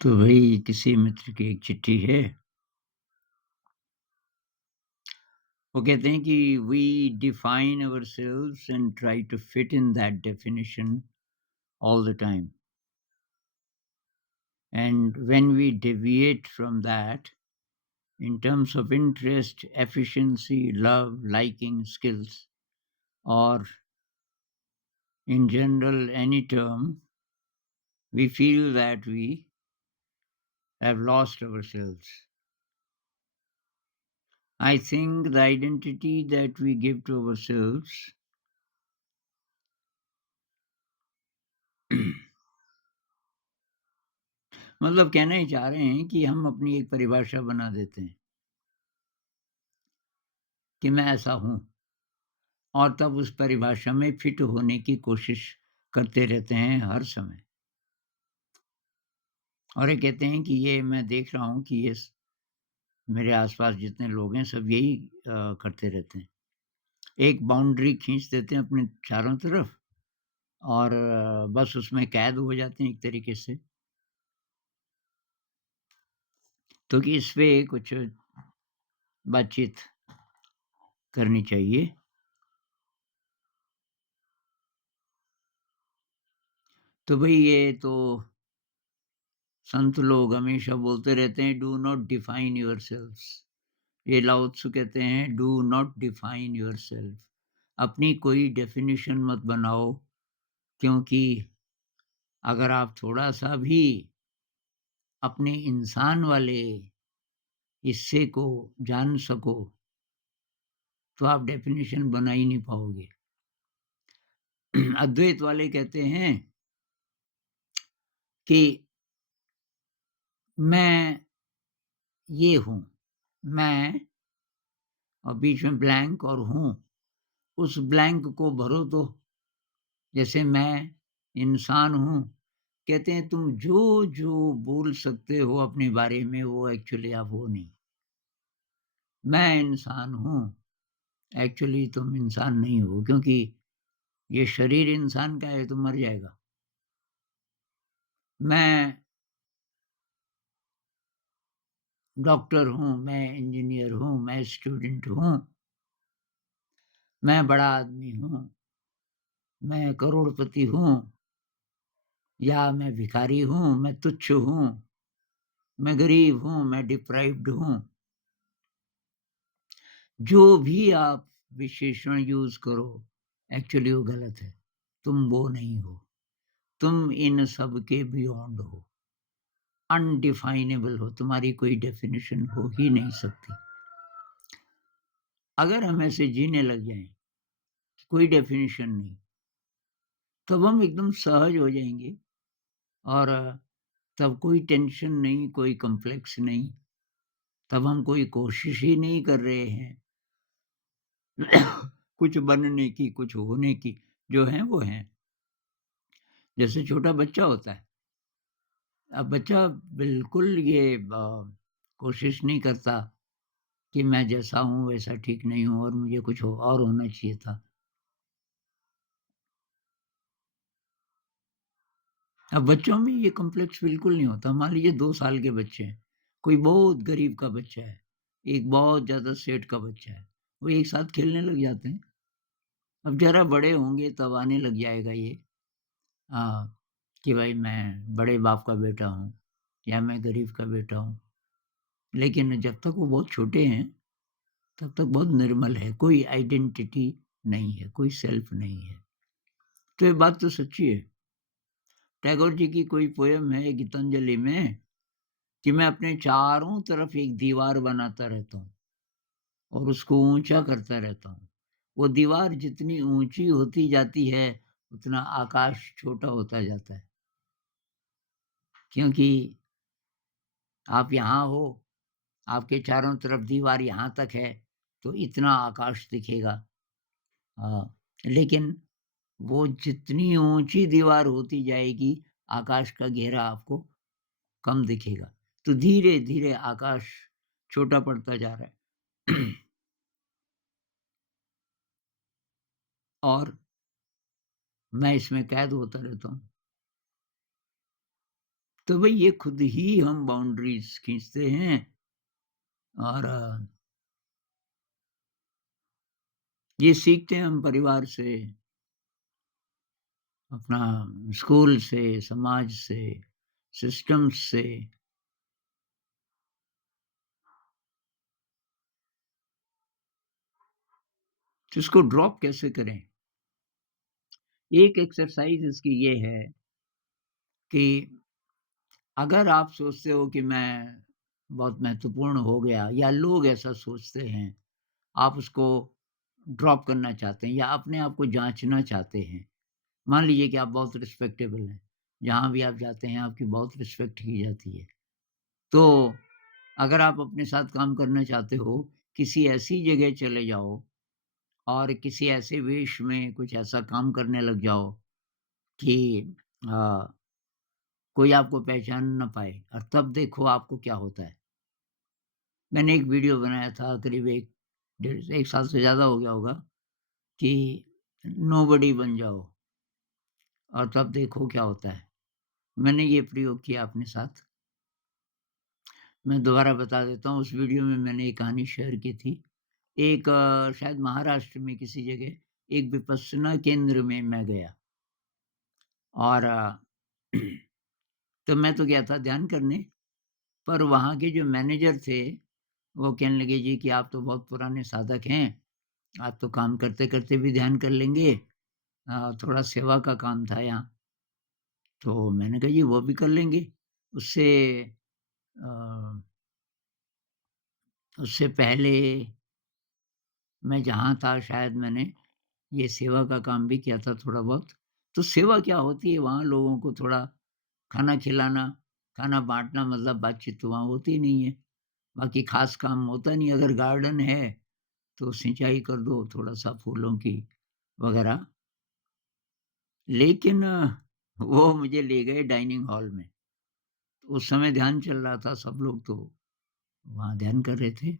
तो भाई किसी मित्र की एक चिट्ठी है। वो कहते हैं कि we define ourselves and try to fit in that definition all the time, and when we deviate from that in terms of interest, efficiency, love, liking, skills, or in general any term, we feel that we have lost ourselves. I think the identity that we give to ourselves मतलब कहना ही चाह रहे हैं कि हम अपनी एक परिभाषा बना देते हैं कि मैं ऐसा हूं, और तब उस परिभाषा में फिट होने की कोशिश करते रहते हैं हर समय। और ये कहते हैं कि ये मैं देख रहा हूं कि ये मेरे आसपास जितने लोग हैं सब यही करते रहते हैं। एक बाउंड्री खींच देते हैं अपने चारों तरफ, और बस उसमें कैद हो जाते हैं एक तरीके से। तो कि इस पे कुछ बातचीत करनी चाहिए। तो भाई ये तो संत लोग हमेशा बोलते रहते हैं, डू नॉट डिफाइन योरसेल्व्स। ये लाओ त्सु कहते हैं, डू नॉट डिफाइन योरसेल्फ। अपनी कोई डेफिनेशन मत बनाओ, क्योंकि अगर आप थोड़ा सा भी अपने इंसान वाले हिस्से को जान सको तो आप डेफिनेशन बना ही नहीं पाओगे। अद्वैत वाले कहते हैं कि मैं ये हूं, मैं, और बीच में ब्लैंक और हूं, उस ब्लैंक को भरो। तो जैसे मैं इंसान हूं, कहते हैं तुम जो जो बोल सकते हो अपने बारे में वो एक्चुअली आप हो नहीं। मैं इंसान हूं, एक्चुअली तुम इंसान नहीं हो, क्योंकि ये शरीर इंसान का है तो मर जाएगा। मैं डॉक्टर हूं, मैं इंजीनियर हूं, मैं स्टूडेंट हूं, मैं बड़ा आदमी हूं, मैं करोड़पति हूं, या मैं भिखारी हूं, मैं तुच्छ हूं, मैं गरीब हूं, मैं डिप्राइव्ड हूं। जो भी आप विशेषण यूज करो एक्चुअली वो गलत है। तुम वो नहीं हो, तुम इन सब के बियॉन्ड हो, अनडिफाइनेबल हो, तुम्हारी कोई डेफिनेशन हो ही नहीं सकती। अगर हम ऐसे जीने लग जाएं, कोई डेफिनेशन नहीं, तब हम एकदम सहज हो जाएंगे, और तब कोई टेंशन नहीं, कोई कॉम्प्लेक्स नहीं, तब हम कोई कोशिश ही नहीं कर रहे हैं कुछ बनने की, कुछ होने की। जो है वो है। जैसे छोटा बच्चा होता है, अब बच्चा बिल्कुल ये कोशिश नहीं करता कि मैं जैसा हूँ वैसा ठीक नहीं हूँ और मुझे कुछ और होना चाहिए था। अब बच्चों में ये कॉम्प्लेक्स बिल्कुल नहीं होता। मान लीजिए 2 साल के बच्चे हैं, कोई बहुत गरीब का बच्चा है, एक बहुत ज़्यादा सेठ का बच्चा है, वो एक साथ खेलने लग जाते हैं। अब ज़रा बड़े होंगे तब आने लग जाएगा ये कि भाई मैं बड़े बाप का बेटा हूँ या मैं गरीब का बेटा हूँ। लेकिन जब तक वो बहुत छोटे हैं, तब तक बहुत निर्मल है, कोई आइडेंटिटी नहीं है, कोई सेल्फ नहीं है। तो ये बात तो सच्ची है। टैगोर जी की कोई पोयम है गीतांजलि में कि मैं अपने चारों तरफ एक दीवार बनाता रहता हूँ और उसको ऊंचा करता रहता हूँ। वो दीवार जितनी ऊंची होती जाती है, उतना आकाश छोटा होता जाता है, क्योंकि आप यहाँ हो, आपके चारों तरफ दीवार यहाँ तक है, तो इतना आकाश दिखेगा। लेकिन वो जितनी ऊंची दीवार होती जाएगी, आकाश का घेरा आपको कम दिखेगा। तो धीरे धीरे आकाश छोटा पड़ता जा रहा है और मैं इसमें कैद होता रहता हूँ। तो भई ये खुद ही हम बाउंड्रीज़ खींचते हैं और ये सीखते हैं हम परिवार से, अपना स्कूल से, समाज से, सिस्टम्स से। तो इसको ड्रॉप कैसे करें? एक एक्सरसाइज़ इसकी ये है कि अगर आप सोचते हो कि मैं बहुत महत्वपूर्ण हो गया या लोग ऐसा सोचते हैं, आप उसको ड्रॉप करना चाहते हैं या अपने आप को जाँचना चाहते हैं। मान लीजिए कि आप बहुत रिस्पेक्टेबल हैं, जहाँ भी आप जाते हैं आपकी बहुत रिस्पेक्ट की जाती है। तो अगर आप अपने साथ काम करना चाहते हो, किसी ऐसी जगह चले जाओ और किसी ऐसे वेश में कुछ ऐसा काम करने लग जाओ कि अ, कोई आपको पहचान ना पाए और तब देखो आपको क्या होता है। मैंने एक वीडियो बनाया था करीब 1 डेढ़ से 1 साल से ज़्यादा हो गया होगा कि नोबडी बन जाओ और तब देखो क्या होता है। मैंने ये प्रयोग किया अपने साथ। मैं दोबारा बता देता हूँ, उस वीडियो में मैंने एक कहानी शेयर की थी। एक शायद महाराष्ट्र में किसी जगह एक विपश्यना केंद्र में मैं गया और तो मैं तो गया था ध्यान करने, पर वहाँ के जो मैनेजर थे, वो कहने लगे, "जी कि आप तो बहुत पुराने साधक हैं, आप तो काम करते-करते भी ध्यान कर लेंगे। थोड़ा सेवा का काम था यहाँ।" तो मैंने कहा, "जी वो भी कर लेंगे।" उससे अ, उससे पहले मैं जहाँ था शायद मैंने ये सेवा का काम भी किया था थोड़ा बहुत। तो सेवा क्या होती है वहाँ लोगों को थोड़ा खाना खिलाना, खाना बाँटना मतलब बातचीत तो वहाँ होती नहीं है। बाकी ख़ास काम होता नहीं, अगर गार्डन है तो सिंचाई कर दो थोड़ा-सा फूलों की वग़ैरह। लेकिन वो मुझे ले गए डाइनिंग हॉल में। उस समय ध्यान चल रहा था, सब लोग तो वहाँ ध्यान कर रहे थे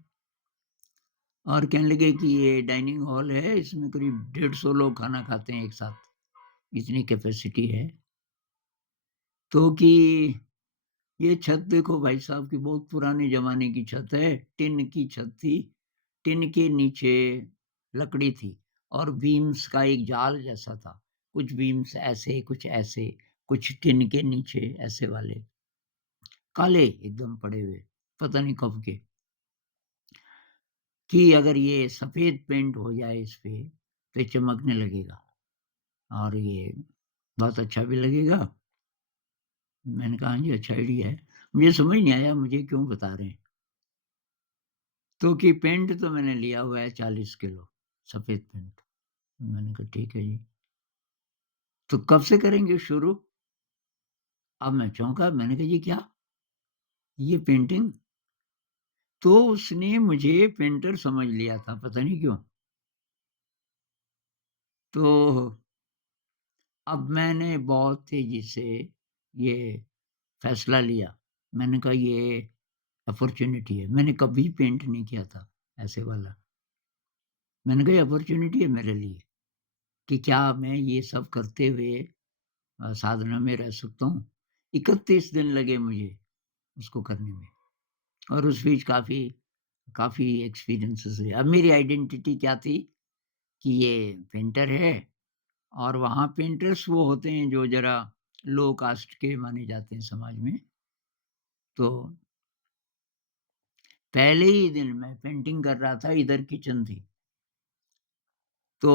और कहने लगे कि ये डाइनिंग हॉल है, इसमें करीब 150 लोग खाना खाते हैं एक साथ, इतनी कैपेसिटी है। तो कि ये छत देखो भाई साहब की बहुत पुराने ज़माने की छत है, टिन की छत थी। टिन के नीचे लकड़ी थी और बीम्स का एक जाल जैसा था। कुछ बीम्स ऐसे, कुछ ऐसे, कुछ टिन के नीचे ऐसे वाले, काले एकदम पड़े हुए, पता नहीं कब के, कि अगर ये सफ़ेद पेंट हो जाए इस पे, तो ये चमकने लगेगा और ये बहुत अच्छा भी लगेगा। मैंने कहा, हाँ जी, अच्छा आइडिया है। मुझे समझ नहीं आया मुझे क्यों बता रहे हैं। तो कि पेंट तो मैंने लिया हुआ है 40 किलो, सफ़ेद पेंट। मैंने कहा ठीक है जी। तो कब से करेंगे शुरू? अब मैं चौंका, मैंने कहा ये क्या? ये पेंटिंग? तो उसने मुझे पेंटर समझ लिया था, पता नहीं क्यों। तो अब मैंने बहुत तेज़ी से ये फ़ैसला लिया। मैंने कहा ये अपॉर्च्युनिटी है। मैंने कभी पेंट नहीं किया था ऐसे वाला। मैंने कहा ये अपॉर्च्युनिटी है मेरे लिए कि क्या मैं ये सब करते हुए साधना में रह सकता हूँ। 31 दिन लगे मुझे उसको करने में और उस बीच काफ़ी काफ़ी एक्सपीरियंसेस हुए। अब मेरी आइडेंटिटी क्या थी कि ये पेंटर है और वहाँ पेंटर्स वो होते हैं जो ज़रा लो कास्ट के माने जाते हैं समाज में। तो पहले ही दिन मैं पेंटिंग कर रहा था, इधर किचन थी। तो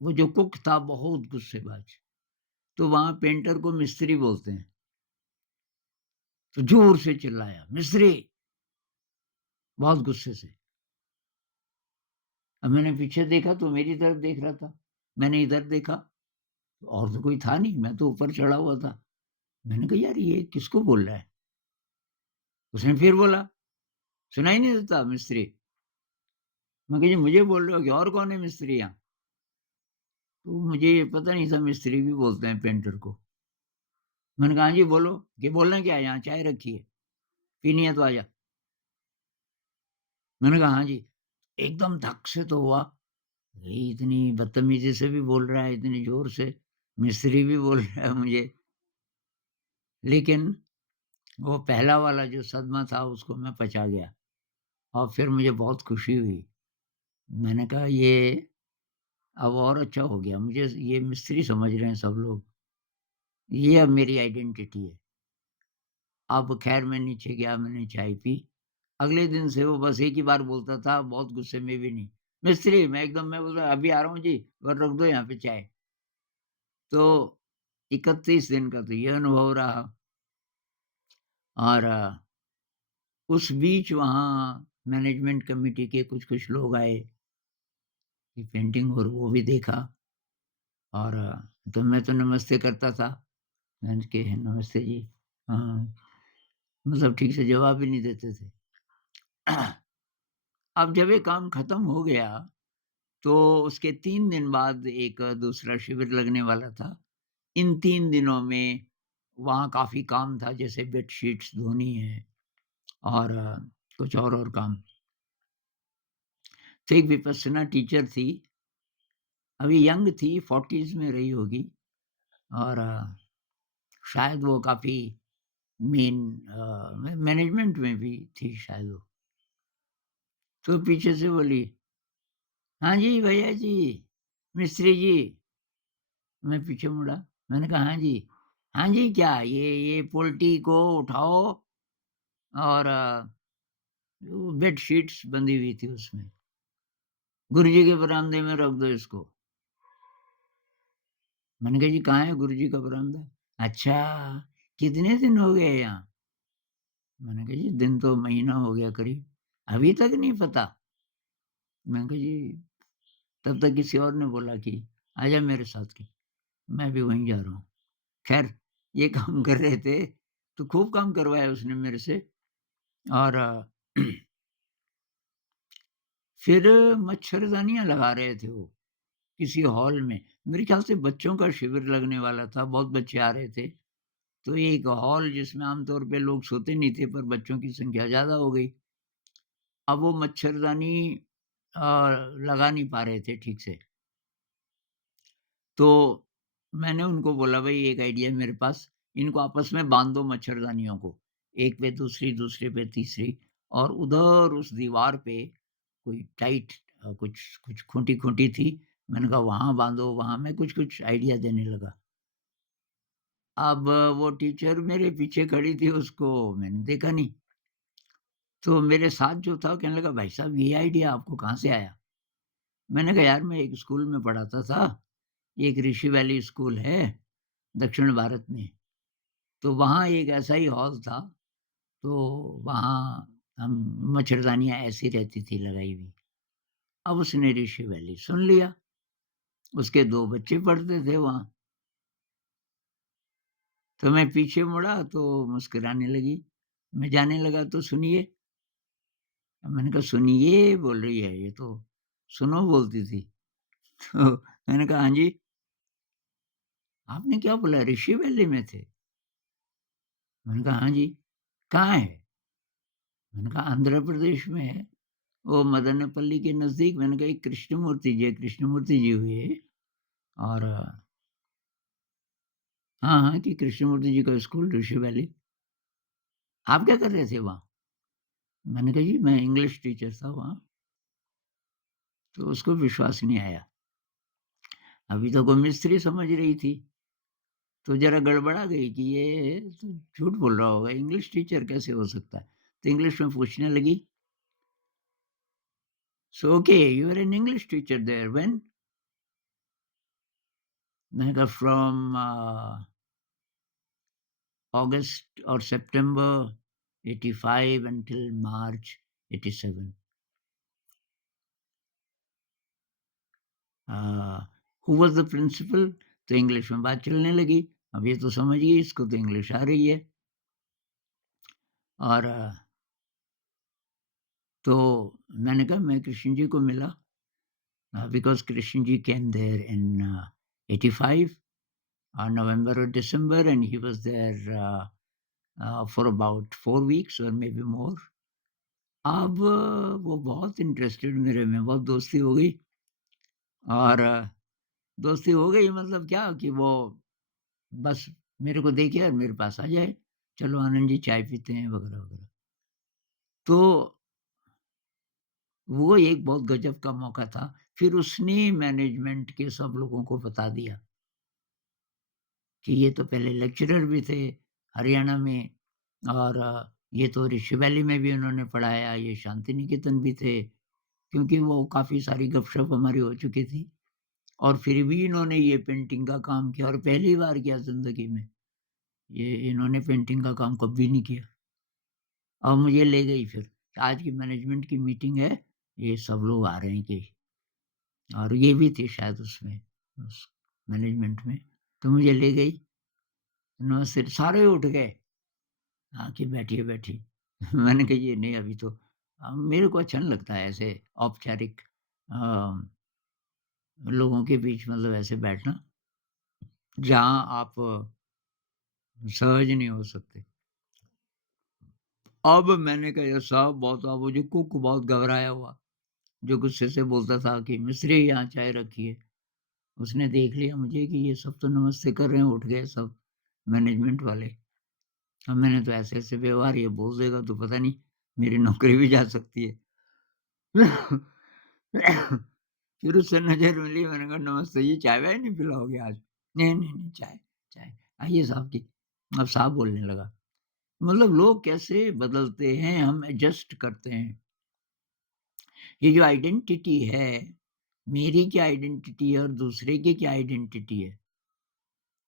वो जो कुक था बहुत गुस्सेबाज, तो वहाँ पेंटर को मिस्त्री बोलते हैं। तो ज़ोर से चिल्लाया, "मिस्त्री!" बहुत गुस्से से। अब मैंने पीछे देखा तो मेरी तरफ देख रहा था। मैंने इधर देखा, और तो कोई था नहीं, मैं तो ऊपर चढ़ा हुआ था। मैंने कहा, "यार ये किसको बोल रहा है?" उसने फिर बोला, "सुनाई नहीं देता मिस्त्री?" मैं कहा, "जी मुझे बोल रहे हो कि और कौन है मिस्त्री यहाँ?" तो मुझे पता नहीं था मिस्त्री भी बोलते हैं पेंटर को। मैंने कहा, "हाँ जी बोलो, कि बोलना क्या है यहाँ चाय रखी है, पीनी है तो आजा।" मैंने कहा, "हाँ जी।" एकदम धक से तो हुआ, ये इतनी बदतमीज़ी से भी बोल रहा है, इतनी ज़ोर से, मिस्त्री भी बोल रहा है मुझे। लेकिन वो पहला वाला जो सदमा था उसको मैं पचा गया और फिर मुझे बहुत खुशी हुई। मैंने कहा ये अब और अच्छा हो गया, मुझे ये मिस्त्री समझ रहे हैं सब लोग, ये अब मेरी आइडेंटिटी है। अब ख़ैर मैं नीचे गया, मैंने चाय पी। अगले दिन से वो बस एक ही बार बोलता था, बहुत गुस्से में भी नहीं, "मिस्त्री" मैं बोलता, "अभी आ रहा हूँ जी, और रख दो यहाँ पे चाय।" तो 31 दिन का तो ये अनुभव रहा और उस बीच वहाँ मैनेजमेंट कमिटी के कुछ-कुछ लोग आए कि पेंटिंग और वो भी देखा और तो मैं तो नमस्ते करता था। मैंने कि नमस्ते जी। हाँ, मतलब ठीक से जवाब भी नहीं देते थे। अब जब ये काम खत्म हो गया, तो उसके 3 दिन बाद एक दूसरा शिविर लगने वाला था। इन 3 दिनों में वहाँ काफ़ी काम था, जैसे बेडशीट्स धोनी है और कुछ और काम। तो एक विपस्सना टीचर थी, अभी यंग थी, 40s में रही होगी और शायद वो काफ़ी मेन मैनेजमेंट में भी थी शायद वो। तो पीछे से बोली, "हाँ जी, भैया जी, मिस्त्री जी।" मैं पीछे मुड़ा, मैंने कहा, "हाँ जी।" "हाँ जी क्या? ये पोल्टी को उठाओ और वो बेडशीट्स बंधी हुई थी उसमें, गुरुजी के बरामदे में रख दो इसको।" मैंने कहा, "जी कहाँ है गुरुजी का बरामदा?" "अच्छा, कितने दिन हो गए यहाँ?" मैंने कहा, "जी दिन तो महीना हो गया करीब।" "अभी तक नहीं पता?" मैंने कहा, "जी" तब तक किसी और ने बोला कि, "आजा मेरे साथ कि मैं भी वहीं जा रहा हूँ।" ख़ैर ये काम कर रहे थे, तो खूब काम करवाया उसने मेरे से और फिर मच्छरदानियाँ लगा रहे थे वो, किसी हॉल में। मेरे ख़्याल से बच्चों का शिविर लगने वाला था, बहुत बच्चे आ रहे थे। तो एक हॉल जिसमें आम तौर पे लोग सोते नहीं थे, पर बच्चों की संख्या ज़्यादा हो गई। अब वो मच्छरदानी अ, लगा नहीं पा रहे थे ठीक से। तो मैंने उनको बोला, "भई एक आइडिया है मेरे पास, इनको आपस में बाँध दो मच्छरदानियों को, एक पे दूसरी, दूसरे पे तीसरी और उधर उस दीवार पे कोई टाइट कुछ कुछ खूँटी-खूँटी थी, मैंने कहा वहाँ बाँधो, वहाँ मैं कुछ-कुछ आइडिया देने लगा। अब वो टीचर मेरे पीछे खड़ी थी, उसको मैंने देखा नहीं, तो मेरे साथ जो था, वो कहने लगा, "भाई साहब ये आइडिया आपको कहाँ से आया?" मैंने कहा, "यार मैं एक स्कूल में पढ़ाता था, एक ऋषि वैली स्कूल है, दक्षिण भारत में, तो वहाँ एक ऐसा ही हॉल था, तो वहाँ हम मच्छरदानियाँ ऐसी रहती थी लगाई हुई।" अब उसने ऋषि वैली सुन लिया, उसके 2 बच्चे पढ़ते थे वहाँ, तो मैं पीछे मुड़ा तो मुस्कुराने लगी। मैं जाने लगा, "तो सुनिए।" मैंने कहा, "सुनिए बोल रही है, ये तो सुनो बोलती थी।" तो मैंने कहा, "हाँ जी।" "आपने क्या बोला ऋषि वैली में थे?" मैंने कहा, "हाँ जी।" "कहाँ है?" मैंने कहा, "आंध्र प्रदेश में है, वो मदनपल्ली के नज़दीक।" मैंने कहा, "एक कृष्णमूर्ति जी है, कृष्णमूर्ति जी हुई है और हाँ, हाँ, कि कृष्णमूर्ति जी का स्कूल ऋषि वैली। आप क्या कर रहे थे वहाँ?" मैंने कहा, "जी मैं इंग्लिश टीचर था वहाँ।" तो उसको विश्वास नहीं आया। अभी तक वो मिस्त्री समझ रही थी, तो ज़रा गड़बड़ा गई कि ये तो झूठ बोल रहा होगा, इंग्लिश टीचर कैसे हो सकता है? तो इंग्लिश में पूछने लगी, "so okay, you are an English teacher there when?" मैंने कहा, "फ्रॉम अगस्त और September 85 until March 87। Uh, who was the principal?" तो इंग्लिश में बात चलने लगी। अब ये तो समझ गई, इसको तो इंग्लिश आ रही है और तो मैंने कहा, "मैं कृष्ण जी को मिला because Krishan ji came there in 85 November or December and he was there for about 4 weeks or maybe more." अब वो बहुत इंटरेस्टेड मेरे में, बहुत दोस्ती हो गई और दोस्ती हो गई मतलब क्या कि वो बस मेरे को देखे और मेरे पास आ जाए, चलो आनंद जी चाय पीते हैं वगैरह, वगैरह। तो वो एक बहुत गज़ब का मौका था। फिर उसने मैनेजमेंट के सब लोगों को बता दिया कि ये तो पहले लेक्चरर भी थे हरियाणा में और ये तो ऋषि वैली में भी उन्होंने पढ़ाया, ये शांति निकेतन भी थे, क्योंकि वो काफ़ी सारी गपशप हमारी हो चुकी थी और फिर भी इन्होंने ये पेंटिंग का काम किया और पहली बार किया ज़िंदगी में। ये इन्होंने पेंटिंग का काम कभी नहीं किया और मुझे ले गई फिर, आज की मैनेजमेंट की मीटिंग है, ये सब लोग आ रहे हैं कि और ये भी थी शायद उसमें, उस मैनेजमेंट में, तो मुझे ले गई, नमस्ते सारे उठ गए, हाँ, कि बैठिए, बैठिए। मैंने कहा ये नहीं अभी तो मेरे को अच्छा नहीं लगता है ऐसे औपचारिक अ, लोगों के बीच मतलब ऐसे बैठना, जहाँ आप सहज नहीं हो सकते। अब मैंने कहा यार साहब बहुत अब वो जो कुक बहुत घबराया हुआ, जो गुस्से से बोलता था कि मिस्त्री यहाँ चाय रखिए। उसने देख लिया मुझे कि ये सब तो नमस्ते कर रहे हैं, उठ गए सब मैनेजमेंट वाले। अब मैंने तो ऐसे-ऐसे व्यवहार ये बोल देगा तो पता नहीं मेरी नौकरी भी जा सकती है। फिर उससे नज़र मिली मैंने कहा नमस्ते जी चाय-वाय नहीं पिलाओगे आज? नहीं, नहीं, नहीं चाय, चाय आइए साहब जी। अब साहब बोलने लगा। मतलब लोग कैसे बदलते हैं, हम एडजस्ट करते हैं। ये जो आइडेंटिटी है, मेरी क्या आइडेंटिटी है और दूसरे की क्या आइडेंटिटी है,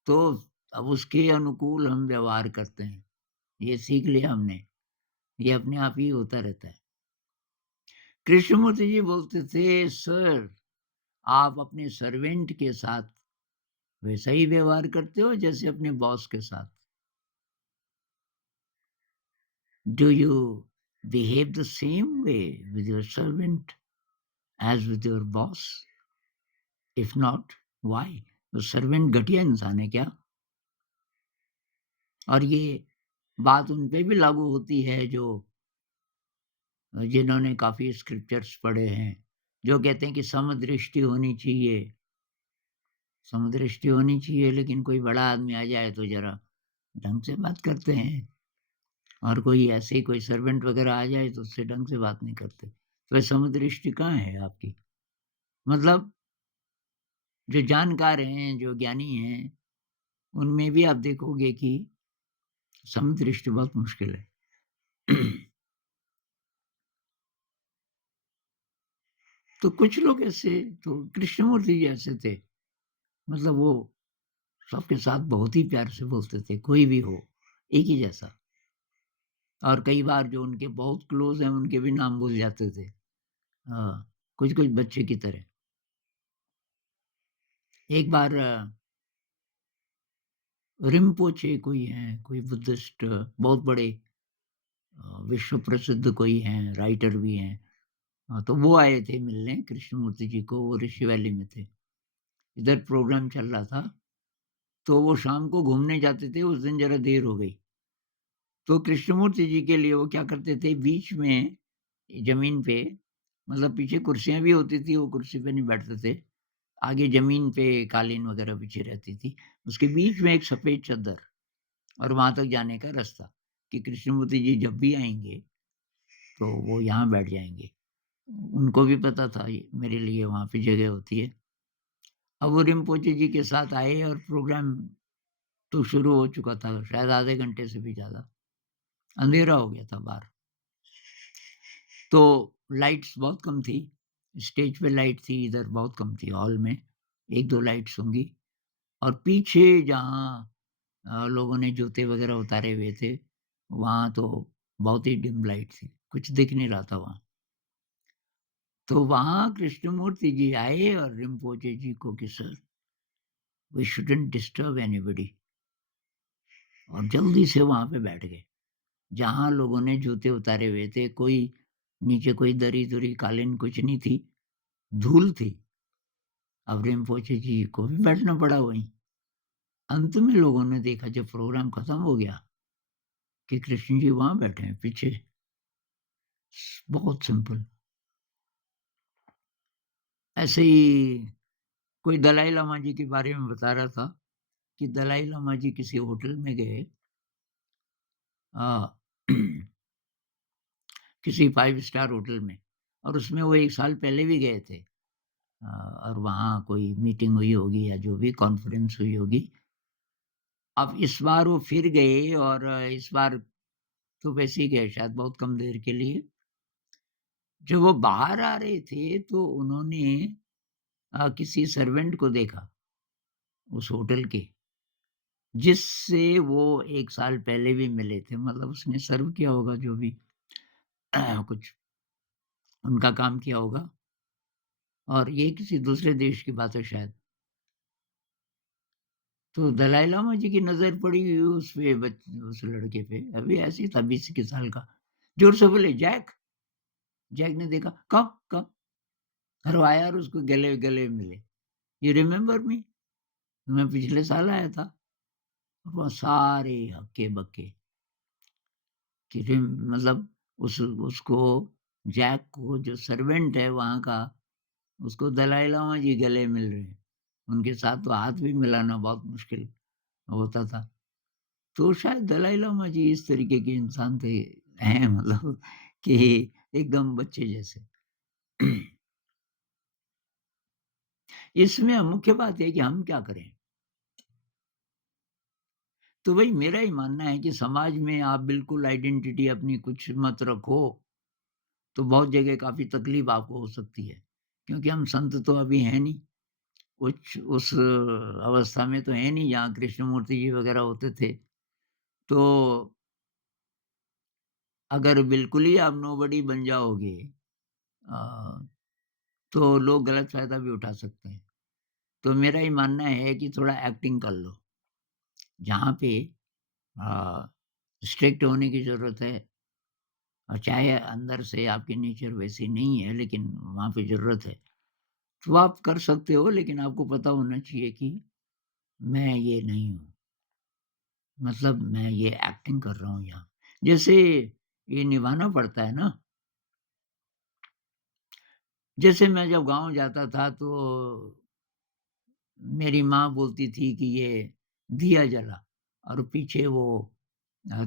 तो अब उसके अनुकूल हम व्यवहार करते हैं। ये सीख लिया हमने, ये अपने आप ही होता रहता है। कृष्णमूर्ति जी बोलते थे, "सर, आप अपने सर्वेंट के साथ वैसा ही व्यवहार करते हो जैसे अपने बॉस के साथ। Do you behave the same way with your servant as with your boss? If not, why?" तो सर्वेंट घटिया इंसान है क्या? और ये बात उन पे भी लागू होती है जो जिन्होंने काफ़ी स्क्रिप्चर्स पढ़े हैं, जो कहते हैं कि समदृष्टि होनी चाहिए, समदृष्टि होनी चाहिए लेकिन कोई बड़ा आदमी आ जाए तो ज़रा ढंग से बात करते हैं और कोई ऐसे ही कोई सर्वेंट वग़ैरह आ जाए तो उससे ढंग से बात नहीं करते। तो ये समदृष्टि कहाँ है आपकी? मतलब जो जानकार हैं, जो ज्ञानी हैं, उनमें भी आप देखोगे कि समदृष्टि बहुत मुश्किल है। तो कुछ लोग ऐसे तो कृष्णमूर्ति जी ऐसे थे, मतलब वो सबके साथ बहुत ही प्यार से बोलते थे, कोई भी हो, एक ही जैसा। और कई बार जो उनके बहुत क्लोज़ हैं, उनके भी नाम भूल जाते थे। हाँ, कुछ-कुछ बच्चे की तरह। एक बार रिम्पोचे कोई हैं, कोई बुद्धिस्ट बहुत बड़े विश्व प्रसिद्ध कोई हैं, राइटर भी हैं। हाँ, तो वो आए थे मिलने कृष्णमूर्ति जी को, वो ऋषि वैली में थे। इधर प्रोग्राम चल रहा था, तो वो शाम को घूमने जाते थे, उस दिन ज़रा देर हो गई। तो कृष्णमूर्ति जी के लिए वो क्या करते थे, बीच में ज़मीन पे मतलब पीछे कुर्सियाँ भी होती थी, वो कुर्सी पे नहीं बैठते थे। आगे ज़मीन पे कालीन वगैरह बिछी रहती थी। उसके बीच में एक सफ़ेद चद्दर और वहाँ तक जाने का रास्ता कि कृष्णमूर्ति जी जब भी आएँगे, तो वो यहाँ बैठ जाएँगे। उनको भी पता था ये मेरे लिए वहाँ पे जगह होती है। अब वो रिम्पोचे जी के साथ आए और प्रोग्राम तो शुरू हो चुका था, शायद आधे घंटे से भी ज़्यादा। अंधेरा हो गया था बाहर। तो लाइट्स बहुत कम थी। स्टेज पे लाइट थी, इधर बहुत कम थी हॉल में, 1-2 लाइट्स होंगी और पीछे जहाँ लोगों ने जूते वगैरह उतारे हुए थे, वहाँ तो बहुत ही डिम लाइट थी, कुछ दिख नहीं रहा था वहाँ। तो वहाँ कृष्णमूर्ति जी आए और रिम्पोचे जी को कि sir, we shouldn't disturb anybody और जल्दी से वहाँ पे बैठ गए। जहाँ लोगों ने जूते उतारे हुए थे, कोई नीचे कोई दरी-दुरी, कालीन कुछ नहीं थी, धूल थी। अब रिम्पोचे जी को भी बैठना पड़ा वहीं। अंत में लोगों ने देखा जब प्रोग्राम खत्म हो गया कि कृष्ण जी वहाँ बैठे हैं पीछे। बहुत सिंपल। ऐसे ही कोई दलाई लामा जी के बारे में बता रहा था कि दलाई लामा जी किसी होटल में गए अ, किसी 5 स्टार होटल में और उसमें वो 1 साल पहले भी गए थे। और वहाँ कोई मीटिंग हुई होगी या जो भी कॉन्फ्रेंस हुई होगी। अब इस बार वो फिर गए और इस बार तो वैसे ही गए शायद बहुत कम देर के लिए। जब वो बाहर आ रहे थे तो उन्होंने किसी सर्वेंट को देखा उस होटल के, जिससे वो 1 साल पहले भी मिले थे। मतलब उसने सर्व किया होगा जो भी कुछ उनका काम किया होगा और ये किसी दूसरे देश की बात है शायद। तो दलाई लामा जी की नज़र पड़ी उस पे उस लड़के पे, अभी ऐसे ही था 20-21 साल का। ज़ोर से बोले, "जैक!" जैक ने देखा, "कम, कम।" अरे वाह यार! उसको गले गले मिले। "यू रिमेंबर मी? मैं पिछले साल आया था।" और वो सारे हक्के-बक्के कि रिम मतलब उसको जैक को जो सर्वेंट है वहाँ का, उसको दलाई लामा जी गले मिल रहे हैं। उनके साथ तो हाथ भी मिलाना बहुत मुश्किल होता था। तो शायद दलाई लामा जी इस तरीके के इंसान थे हैं मतलब कि एकदम बच्चे जैसे। इसमें मुख्य बात ये है कि हम क्या करें? तो वही मेरा ही मानना है कि समाज में आप बिल्कुल आइडेंटिटी अपनी कुछ मत रखो, तो बहुत जगह काफ़ी तकलीफ आपको हो सकती है। क्योंकि हम संत तो अभी हैं नहीं, कुछ उस अवस्था में तो है नहीं जहाँ कृष्णमूर्ति जी वग़ैरह होते थे। तो अगर बिल्कुल ही आप नोबडी बन जाओगे अ, तो लोग गलत फ़ायदा भी उठा सकते हैं। तो मेरा ये मानना है कि थोड़ा एक्टिंग कर लो। जहाँ पे अ, स्ट्रिक्ट होने की ज़रूरत है और चाहे अंदर से आपकी नेचर वैसी नहीं है लेकिन वहाँ पे ज़रूरत है, तो आप कर सकते हो लेकिन आपको पता होना चाहिए कि मैं ये नहीं हूँ। मतलब मैं ये एक्टिंग कर रहा हूँ यहाँ। जैसे ये निभाना पड़ता है ना, जैसे मैं जब गाँव जाता था तो मेरी माँ बोलती थी कि ये दिया जला और पीछे वो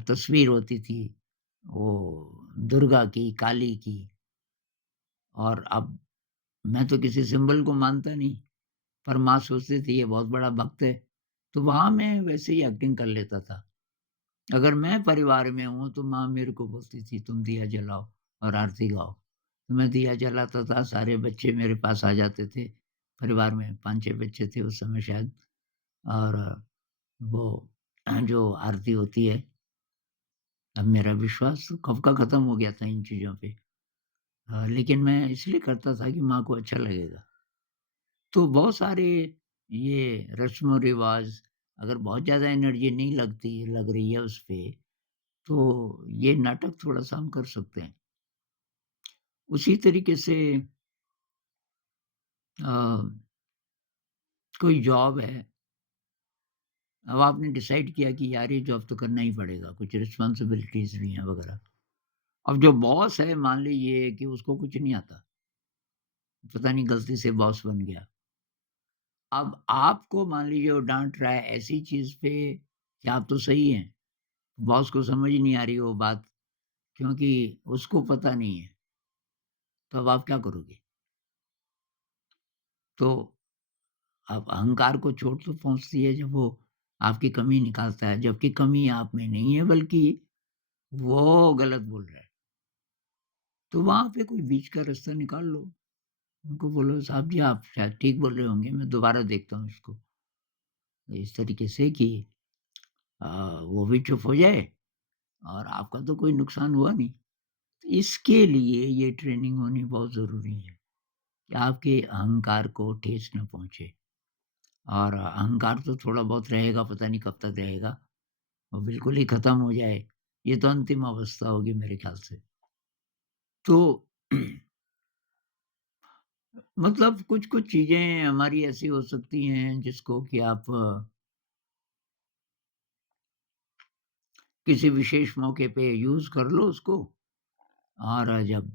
तस्वीर होती थी, वो दुर्गा की, काली की और अब मैं तो किसी सिंबल को मानता नहीं, पर माँ सोचती थी ये बहुत बड़ा भक्त है, तो वहाँ मैं वैसे ही एक्टिंग कर लेता था। अगर मैं परिवार में हूँ तो माँ मेरे को बोलती थी तुम दिया जलाओ और आरती गाओ। तो मैं दिया जलाता था, सारे बच्चे मेरे पास आ जाते थे, परिवार में 5-6 बच्चे थे उस समय शायद और वो जो आरती होती है, अब मेरा विश्वास तो कब का खत्म हो गया था इन चीज़ों पे। लेकिन मैं इसलिए करता था कि माँ को अच्छा लगेगा। तो बहुत सारे ये रस्म-रिवाज़ अगर बहुत ज़्यादा एनर्जी नहीं लग रही है उस पे, तो ये नाटक थोड़ा-सा हम कर सकते हैं। उसी तरीके से अ, कोई जॉब है, अब आपने डिसाइड किया कि यार ये जॉब तो करना ही पड़ेगा, कुछ रिस्पॉन्सिबिलिटीज़ भी हैं वगैरह। अब जो बॉस है मान लीजिए कि उसको कुछ नहीं आता, पता नहीं गलती से बॉस बन गया। अब आपको मान लीजिए वो डाँट रहा है ऐसी चीज़ पे कि आप तो सही हैं, बॉस को समझ ही नहीं आ रही वो बात क्योंकि उसको पता नहीं है, तो अब आप क्या करोगे? तो अब अहंकार को चोट तो पहुँचती है जब वो आपकी कमी निकालता है, जबकि कमी आप में नहीं है बल्कि वो गलत बोल रहा है। तो वहाँ पे कोई बीच का रास्ता निकाल लो। उनको बोलो साहब जी आप शायद ठीक बोल रहे होंगे, मैं दोबारा देखता हूँ इसको। इस तरीके से कि अ, वो भी चुप हो जाए और आपका तो कोई नुकसान हुआ नहीं। इसके लिए ये ट्रेनिंग होनी बहुत ज़रूरी है कि आपके अहंकार को ठेस न पहुँचे और अहंकार तो थोड़ा बहुत रहेगा, पता नहीं कब तक रहेगा। और बिल्कुल ही खत्म हो जाए, ये तो अंतिम अवस्था होगी मेरे ख़्याल से। तो मतलब कुछ-कुछ चीज़ें हमारी ऐसी हो सकती हैं जिसको कि आप किसी विशेष मौके पे यूज़ कर लो उसको और जब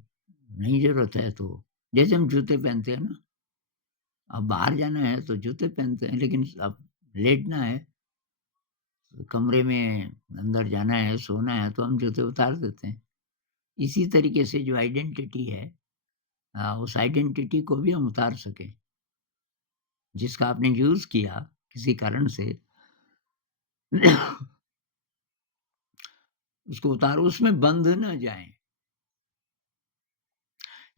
नहीं ज़रूरत है तो जैसे हम जूते पहनते हैं ना, अब बाहर जाना है तो जूते पहनते हैं लेकिन अब लेटना है कमरे में अंदर जाना है, सोना है तो हम जूते उतार देते हैं। इसी तरीके से जो आइडेंटिटी है उस आइडेंटिटी को भी हम उतार सकें। जिसका आपने यूज़ किया किसी कारण से उसको उतारो, उसमें बंध ना जाएँ।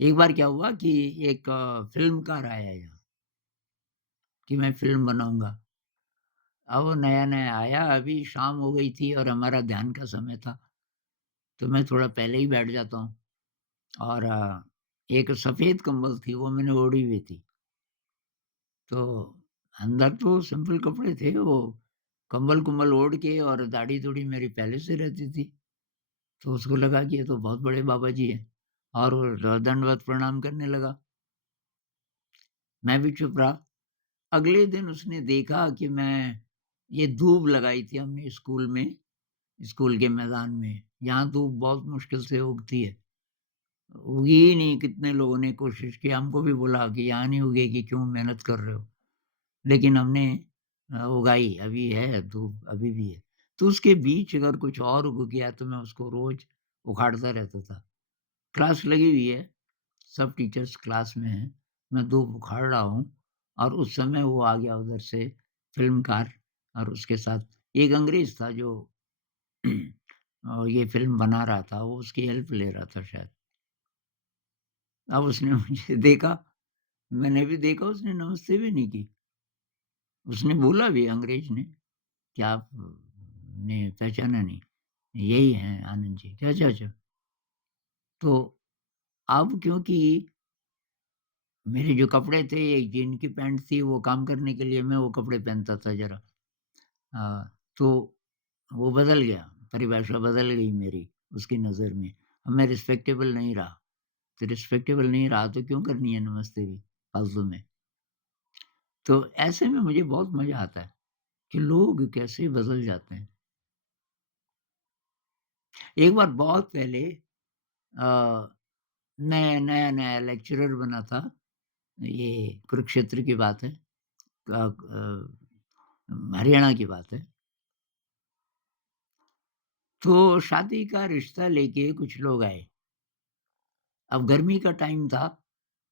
एक बार क्या हुआ कि एक फ़िल्मकार आया यहाँ कि मैं फ़िल्म बनाऊँगा। अब वो नया-नया आया, अभी शाम हो गई थी और हमारा ध्यान का समय था, तो मैं थोड़ा पहले ही बैठ जाता हूँ और एक सफ़ेद कंबल थी, वो मैंने ओढ़ी हुई थी। तो अंदर तो सिंपल कपड़े थे, वो कंबल-कुंबल ओढ़ के और दाढ़ी-दूढ़ी मेरी पहले से रहती थी। तो उसको लगा कि ये तो बहुत बड़े बाबा जी हैं और वो दंडवत प्रणाम करने लगा। मैं भी चुप रहा। अगले दिन उसने देखा कि मैं ये धूप लगाई थी हमने स्कूल में, स्कूल के मैदान में। यहाँ धूप बहुत मुश्किल से उगती है। उगी ही नहीं, कितने लोगों ने कोशिश की, हमको भी बोला कि यहाँ नहीं उगेगी, क्यों मेहनत कर रहे हो? लेकिन हमने उगाई, अभी है धूप, अभी भी है। तो उसके बीच अगर कुछ और उग गया तो मैं उसको रोज़ उखाड़ता रहता था। क्लास लगी हुई है, सब टीचर्स क्लास में हैं, मैं धूप उखाड़ रहा हूँ और उस समय वो आ गया उधर से फ़िल्मकार और उसके साथ एक अंग्रेज़ था जो ये फ़िल्म बना रहा था, वो उसकी हेल्प ले रहा था शायद। अब उसने मुझे देखा, मैंने भी देखा, उसने नमस्ते भी नहीं की। उसने बोला भी अंग्रेज़ ने कि आप ने पहचाना नहीं, यही हैं आनंद जी। अच्छा, अच्छा। तो अब क्योंकि मेरे जो कपड़े थे, एक जीन की पैंट थी, वो काम करने के लिए मैं वो कपड़े पहनता था ज़रा। तो वो बदल गया, परिभाषा बदल गई मेरी उसकी नज़र में। अब मैं रिस्पेक्टेबल नहीं रहा, तो रिस्पेक्टेबल नहीं रहा तो क्यों करनी है नमस्ते भी फालतू में। तो ऐसे में मुझे बहुत मज़ा आता है कि लोग कैसे बदल जाते हैं। एक बार बहुत पहले अ, मैं नया-नया लेक्चरर बना था, ये कुरुक्षेत्र की बात है। हरियाणा की बात है। तो शादी का रिश्ता लेके कुछ लोग आए। अब गर्मी का टाइम था,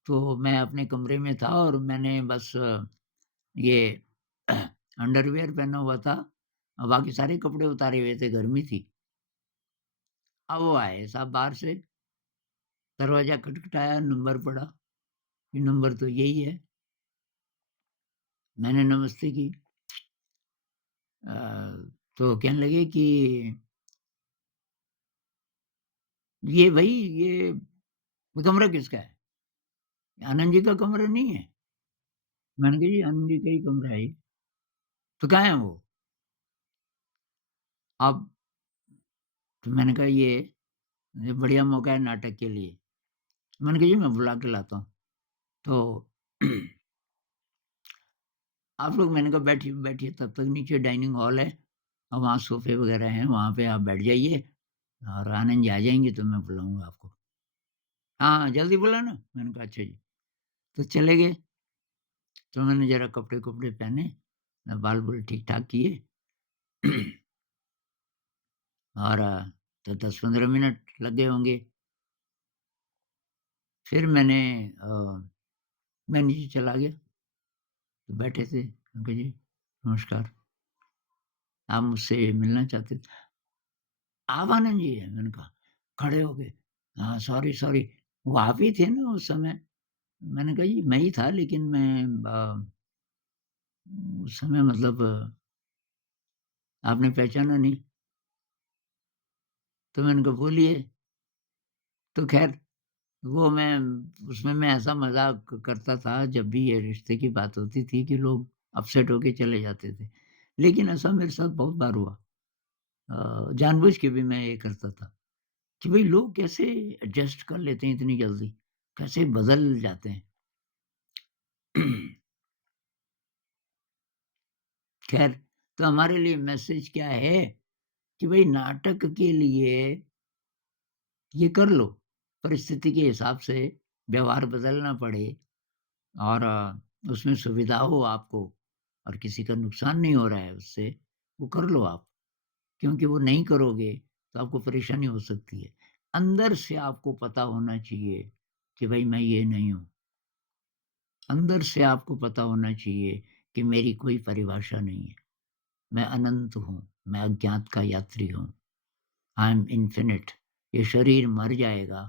तो मैं अपने कमरे में था और मैंने बस ये अंडरवियर पहना हुआ था और बाकी सारे कपड़े उतारे हुए थे, गर्मी थी। अब वो आए साहब बाहर से, दरवाज़ा खटखटाया, नंबर पड़ा, ये नंबर तो यही है। मैंने नमस्ते की। अ, तो कहने लगे कि ये भई ये कमरा किसका है? आनंद जी का कमरा नहीं है? मैंने कहा जी आनंद जी का ही कमरा है ये। तो कहाँ है वो? अब तो मैंने कहा ये बढ़िया मौका है नाटक के लिए। मैंने कहा जी मैं बुला के लाता हूँ। तो आप लोग, मैंने कहा बैठिए, बैठिए तब तक नीचे डाइनिंग हॉल है और वहाँ सोफ़े वग़ैरह हैं, वहाँ पे आप बैठ जाइए और आनंद जी आ जाएँगे तो मैं बुलाऊँगा आपको। हाँ, हाँ, जल्दी बुलाना। मैंने कहा अच्छा जी। तो चले गए, तो मैंने ज़रा कपड़े-कुपड़े पहने, बाल-बूल ठीक-ठाक किए और तो 10-15 मिनट लग गए होंगे। फिर मैं नीचे चला गया, तो बैठे थे। मैंने कहा जी नमस्कार, आप मुझसे मिलना चाहते थे? आप आनंद जी हैं? मैंने कहा, खड़े हो गए। हाँ, सॉरी, सॉरी, वो आप ही थे ना उस समय? मैंने कहा, जी मैं ही था लेकिन मैं उस समय मतलब आपने पहचाना नहीं। तो मैंने कहा, बोलिए। तो ख़ैर वो मैं उसमें मैं ऐसा मज़ाक करता था जब भी ये रिश्ते की बात होती थी कि लोग अपसेट होके चले जाते थे। लेकिन ऐसा मेरे साथ बहुत बार हुआ। जानबूझ के भी मैं ये करता था कि भई लोग कैसे एडजस्ट कर लेते हैं इतनी जल्दी? कैसे बदल जाते हैं? ख़ैर, तो हमारे लिए मैसेज क्या है कि भई नाटक के लिए ये कर लो, परिस्थिति के हिसाब से व्यवहार बदलना पड़े और उसमें सुविधा हो आपको और किसी का नुकसान नहीं हो रहा है उससे, वो कर लो आप। क्योंकि वो नहीं करोगे तो आपको परेशानी हो सकती है। अंदर से आपको पता होना चाहिए कि भई मैं ये नहीं हूँ। अंदर से आपको पता होना चाहिए कि मेरी कोई परिभाषा नहीं है। मैं अनंत हूँ, मैं अज्ञात का यात्री हूँ। I am infinite. ये शरीर मर जाएगा,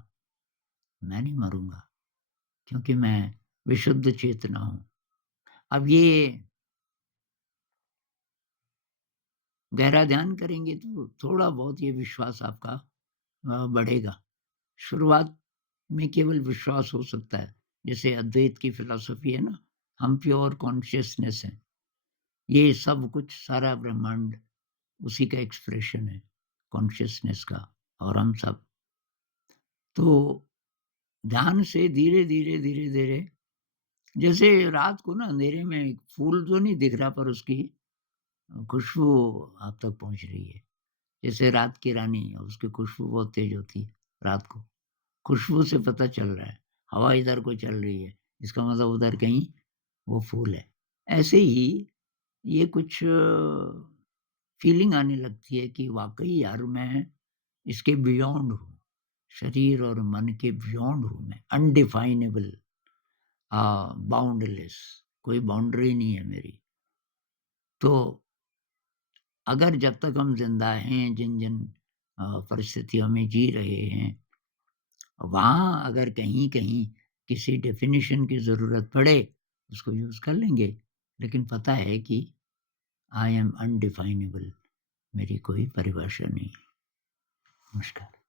मैं नहीं मरूँगा क्योंकि मैं विशुद्ध चेतना हूँ। अब ये गहरा ध्यान करेंगे तो थोड़ा बहुत ये विश्वास आपका बढ़ेगा। शुरुआत में केवल विश्वास हो सकता है। जैसे अद्वैत की फ़िलॉसफ़ी है ना, हम प्योर कॉन्शियसनेस हैं। ये सब कुछ सारा ब्रह्मांड उसी का एक्सप्रेशन है, कॉन्शियसनेस का और हम सब। तो ध्यान से धीरे-धीरे, धीरे-धीरे जैसे रात को ना अंधेरे में एक फूल तो नहीं दिख रहा पर उसकी खुशबू आप तक पहुँच रही है। जैसे रात की रानी और उसकी खुशबू बहुत तेज़ होती है रात को। खुशबू से पता चल रहा है, हवा इधर को चल रही है, इसका मतलब उधर कहीं वो फूल है। ऐसे ही ये कुछ फीलिंग आने लगती है कि वाक़ई यार मैं इसके बियॉन्ड हूँ। शरीर और मन के बियॉन्ड हूँ मैं, अनडिफाइनेबल बाउंडलेस कोई बाउंड्री नहीं है मेरी। तो अगर जब तक हम ज़िंदा हैं, जिन-जिन परिस्थितियों में जी रहे हैं, वहाँ अगर कहीं-कहीं किसी डेफ़िनिशन की ज़रूरत पड़े, उसको यूज़ कर लेंगे। लेकिन पता है कि आई एम अनडिफाइनेबल मेरी कोई परिभाषा नहीं है। नमस्कार।